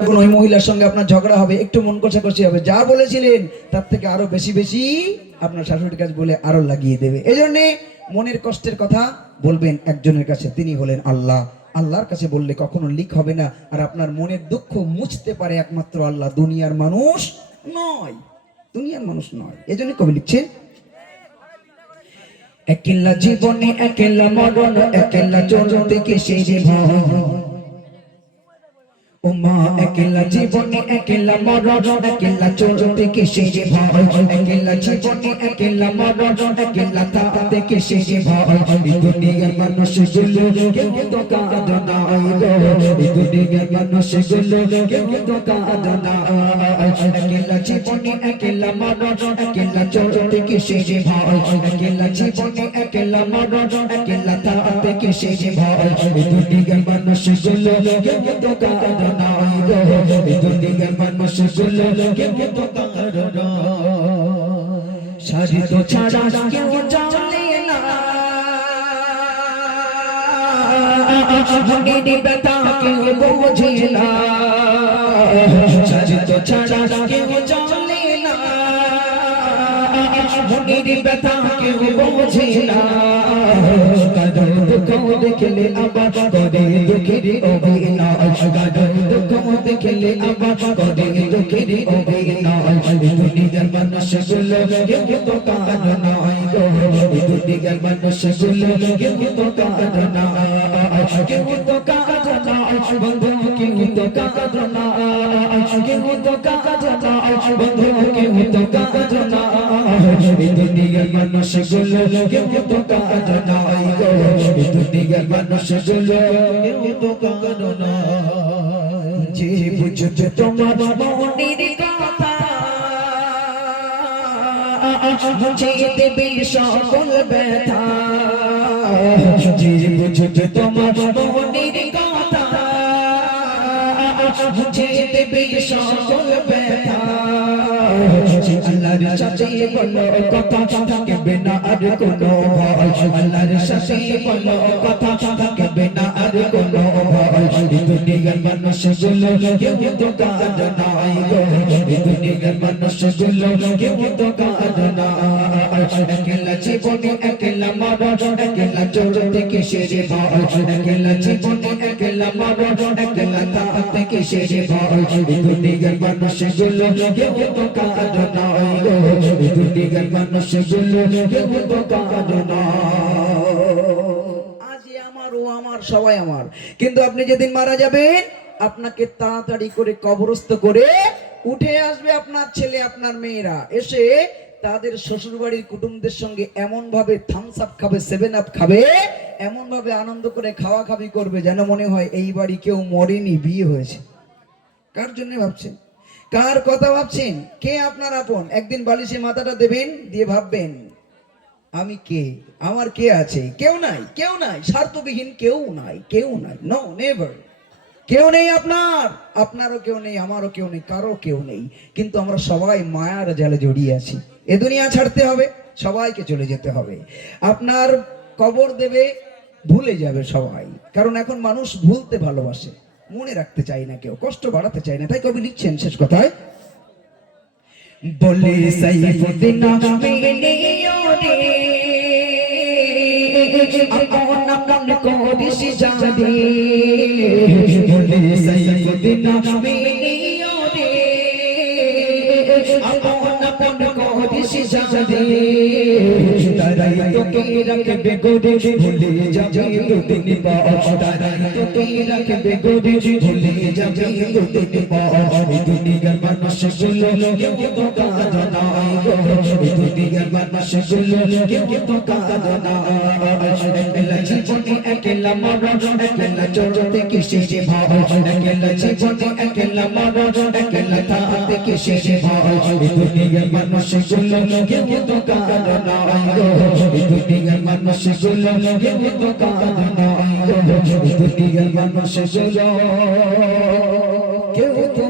এখন ওই মহিলার সঙ্গে আপনার ঝগড়া হবে, একটু মন কষাকষি হবে, যা বলেছিলেন তার থেকে আরো বেশি বেশি আপনার শাশুড়ির কাছে বলে আরো লাগিয়ে দেবে। এই জন্যে মনের কষ্টের কথা বলবেন একজনের কাছে, তিনি হলেন আল্লাহ। আল্লাহর কাছে বললে কখনো লিক হবে না, আর আপনার মনের দুঃখ মুছতে পারে একমাত্র আল্লাহ, দুনিয়ার মানুষ নয়, দুনিয়ার মানুষ নয়। এই জন্য কবি লিখছেন, একলা জীবনে একলা মরণ, একলা চলতে কিসের ভয়, ও মা একলা জীবনে একলা মরণ, একলা চলতে কিসের ভয়, একলা জীবনে একলা মরণ, একলা থাকতে কিসের ভয়। দুনিয়ার মানুষগুলো কেউ তো কাঁদে না গো, দুনিয়ার মানুষগুলো কেউ তো কাঁদে না। একলা জীবনে একলা মরণ, একলা চলতে কিসের ভয়, একলা জীবনে একলা মরণ, একলা থাকতে কিসের ভয়। দুনিয়ার মানুষগুলো কেউ তো কাঁদে না গো, দুনিয়ার মানুষগুলো কেউ তো কাঁদে না। সাজিত ছাড়া কেউ চলে না, মনের ব্যথা কেউ বোঝে না। সাজিত ছাড়া কেউ চলে না, মনের ব্যথা কেউ বোঝে না। কারণ দুঃখ দেখলে আবার করে দুঃখের অভিনয়, কারণ দুঃখ দেখলে আবার করে দুঃখের অভিনয়। দুনিয়ার মানুষগুলো কেউ তো কাঁদে না গো, দুনিয়ার মানুষগুলো কেউ তো কাঁদে না, কেউ তো কাঁদে না বন্ধু, কেউ তো কাঁদে না, কেউ তো কাঁদে না বন্ধু, কেউ তো কাঁদে না। দুনিয়ার মানুষগুলো কেউ তো কাঁদে না গো, দুনিয়ার মানুষগুলো কেউ তো কাঁদে না। যে বুঝবে তোমার মনের কথা, মুছে দেবে সকল ব্যথা। যে বুঝবে তোমার মনের কথা, মুছে দেবে সকল ব্যথা। আল্লাহর সাথে বলো কথা, থাকবে না আর কোনো ভয়। আল্লাহর সাথে বলো কথা, থাকবে না আর কোনো ভয়। দুনিয়ার মানুষগুলো কেউ তো কাঁদে না গো, দুনিয়ার মানুষগুলো কেউ তো কাঁদে না। একলা জীবনে একলা মরণ, একলা চলতে কিসের ভয়, একলা জীবনে একলা মরণ, একলা থাকতে কিসের ভয়। দুনিয়ার মানুষগুলো কেউ তো কাঁদে না গো, দুনিয়ার মানুষগুলো কেউ তো কাঁদে না। আজ আমার ও আমার সবাই আমার, কিন্তু আপনি যেদিন মারা যাবেন আপনাকে তাড়াতাড়ি করে কবরস্থ করে উঠে আসবে আপনার ছেলে আপনার মেয়েরা, এসে তাদের শ্বশুর বাড়ির কুটুমদের সঙ্গে এমন ভাবে থামস আপ খাবে, 7 আপ খাবে, এমন ভাবে আনন্দ করে খাওয়া খাবি করবে যেন মনে হয় এই বাড়ি কেউ মরেনি, বিয়ে হয়েছে। কার জন্য ভাবছেন, কার কথা ভাবছেন, কে আপনার আপন? একদিন বালিশে মাথাটা দেবেন, দিয়ে ভাববেন আমি কে, আমার কে আছে? কেউ নাই, কেউ নাই, স্বার্থবিহীন কেউ নাই, কেউ নাই, নো নেভার। কেউ নেই আপনার, আপনারও কেউ নেই, আমারও কেউ নেই, কারো কেউ নেই। কিন্তু আমরা সবাই মায়ার জালে জড়িয়ে আছি। এ দুনিয়া ছাড়তে হবে, সবাইকে চলে যেতে হবে। আপনার কবর দেবে, ভুলে যাবে সবাই, কারণ এখন মানুষ ভুলতে ভালোবাসে, মনে রাখতে চাই না, কেউ কষ্ট বাড়াতে চায় না। তাই কবি লিখছেন শেষ কথায়, বলে সাইফুদ্দিন মেনিও রে আপন আপন করিস জানি, বলে সাইফুদ্দিন মেনিও রে আপন আপন করিস জানি। তারাই তোকে রাখবে গোরে, ভুলে যাবে দুদিন পর, তারাই তোকে রাখবে গোরে, ভুলে যাবে দুদিন পর। দুনিয়ার মানুষগুলো কেউ তো কাঁদে না গো, দুনিয়ার মানুষগুলো কেউ তো কাঁদে না। একলা জীবনে একলা মরণ, একলা চলতে কিসের ভয়, একলা জীবনে একলা মরণ, একলা থাকতে কিসের ভয়। দুনিয়ার মানুষগুলো কেউ তো কাঁদে না গো, দুনিয়ার মানুষগুলো কেউ তো কাঁদে না গো, দুনিয়ার মানুষগুলো কেউ তো